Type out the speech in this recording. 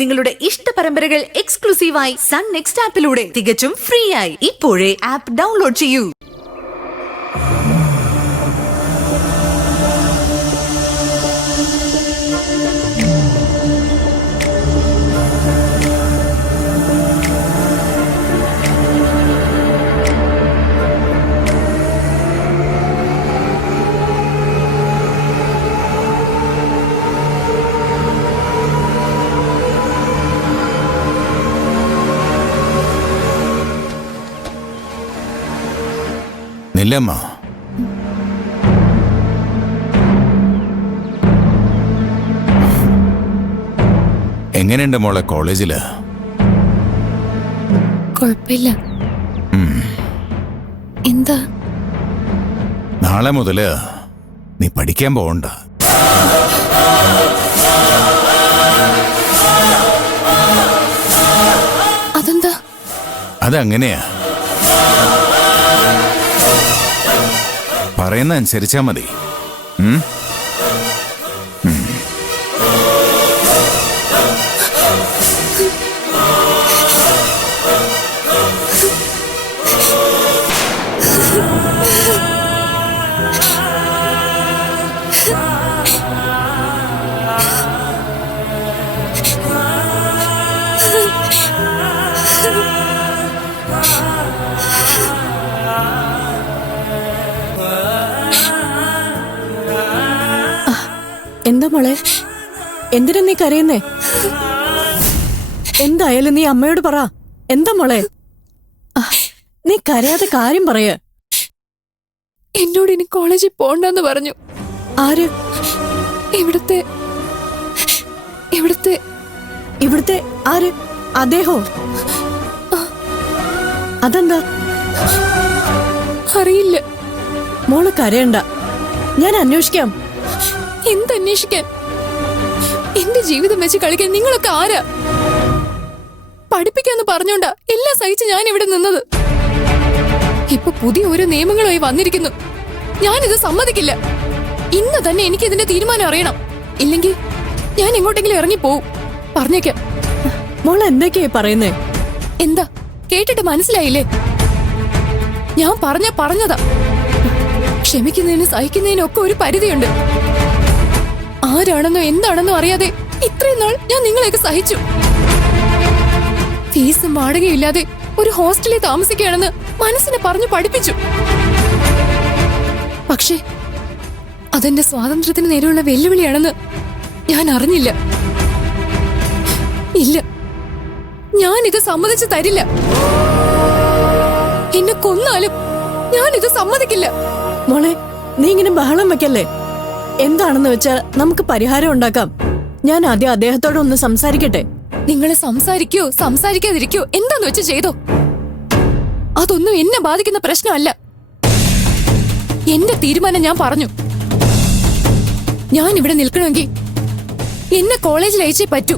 നിങ്ങളുടെ ഇഷ്ട പരമ്പരകൾ എക്സ്ക്ലൂസീവായി സൺ നെക്സ്റ്റ് ആപ്പിലൂടെ തികച്ചും ഫ്രീ ആയി. ഇപ്പോഴേ ആപ്പ് ഡൗൺലോഡ് ചെയ്യൂ. നില്ലമ്മ, എങ്ങനെയുണ്ട് മോളെ കോളേജില്? കുഴപ്പമില്ല. എന്താ? നാളെ മുതല് നീ പഠിക്കാൻ പോവണ്ട. അതെന്താ? അതങ്ങനെയാ. പറയുന്ന അനുസരിച്ചാ മതി. എന്താ മോളെ, എന്തിനാ നീ കരയുന്നേ? എന്തായാലും നീ അമ്മയോട് പറ. എന്താ മോളെ, നീ കരയാതെ കാര്യം പറയ. എന്നോട് ഇനി കോളേജിൽ പോണ്ടെന്ന് പറഞ്ഞു. ആര്? ഇവിടുത്തെ ഇവിടുത്തെ ഇവിടുത്തെ ആര്? അദ്ദേഹോ? അതെന്താ? അറിയില്ല. മോള് കരയണ്ട, ഞാൻ അന്വേഷിക്കാം. എന്തന്വേഷിക്കാൻ? എന്റെ ജീവിതം വെച്ച് കളിക്കാൻ നിങ്ങളൊക്കെ ആരാ? പഠിപ്പിക്കാന്ന് പറഞ്ഞോണ്ടാ എല്ലാം സഹിച്ച് ഞാൻ ഇവിടെ നിന്നത്. ഇപ്പൊ പുതിയ ഓരോ നിയമങ്ങളുമായി വന്നിരിക്കുന്നു. ഞാനിത് സമ്മതിക്കില്ല. ഇന്ന് തന്നെ എനിക്ക് ഇതിന്റെ തീരുമാനം അറിയണം. ഇല്ലെങ്കിൽ ഞാൻ എങ്ങോട്ടെങ്കിലും ഇറങ്ങിപ്പോവും. പറഞ്ഞേക്കാം. മോള് എന്തൊക്കെയാ പറയുന്നേ? എന്താ കേട്ടിട്ട് മനസ്സിലായില്ലേ? ഞാൻ പറഞ്ഞതാ. ക്ഷമിക്കുന്നതിനും സഹിക്കുന്നതിനും ഒക്കെ ഒരു പരിധിയുണ്ട്. ആരാണെന്നോ എന്താണെന്നോ അറിയാതെ ഇത്രയും നാൾ ഞാൻ നിങ്ങളെയൊക്കെ സഹിച്ചു. ഫീസും വാടകയും ഇല്ലാതെ ഒരു ഹോസ്റ്റലിൽ താമസിക്കുകയാണെന്ന് മനസ്സിനെ പറഞ്ഞു പഠിപ്പിച്ചു. പക്ഷേ അതെന്റെ സ്വാതന്ത്ര്യത്തിന് നേരെയുള്ള വെല്ലുവിളിയാണെന്ന് ഞാൻ അറിഞ്ഞില്ല. ഇല്ല, ഞാനിത് സമ്മതിച്ചു തരില്ല. എന്നെ കൊന്നാലും ഞാനിത് സമ്മതിക്കില്ല. മോളെ, നീ ഇങ്ങനെ ബഹളം വെക്കല്ലേ. എന്താണെന്ന് വെച്ചാൽ നമുക്ക് പരിഹാരം ഉണ്ടാക്കാം. ഞാൻ ആദ്യം അദ്ദേഹത്തോട് ഒന്ന് സംസാരിക്കട്ടെ. നിങ്ങൾ സംസാരിക്കോ സംസാരിക്കാതിരിക്കോ എന്താന്ന് വെച്ച് ചെയ്തോ. അതൊന്നും എന്നെ ബാധിക്കുന്ന പ്രശ്നമല്ല. എന്റെ തീരുമാനം ഞാൻ പറഞ്ഞു. ഞാൻ ഇവിടെ നിൽക്കണമെങ്കിൽ എന്നെ കോളേജിൽ അയച്ചേ പറ്റൂ.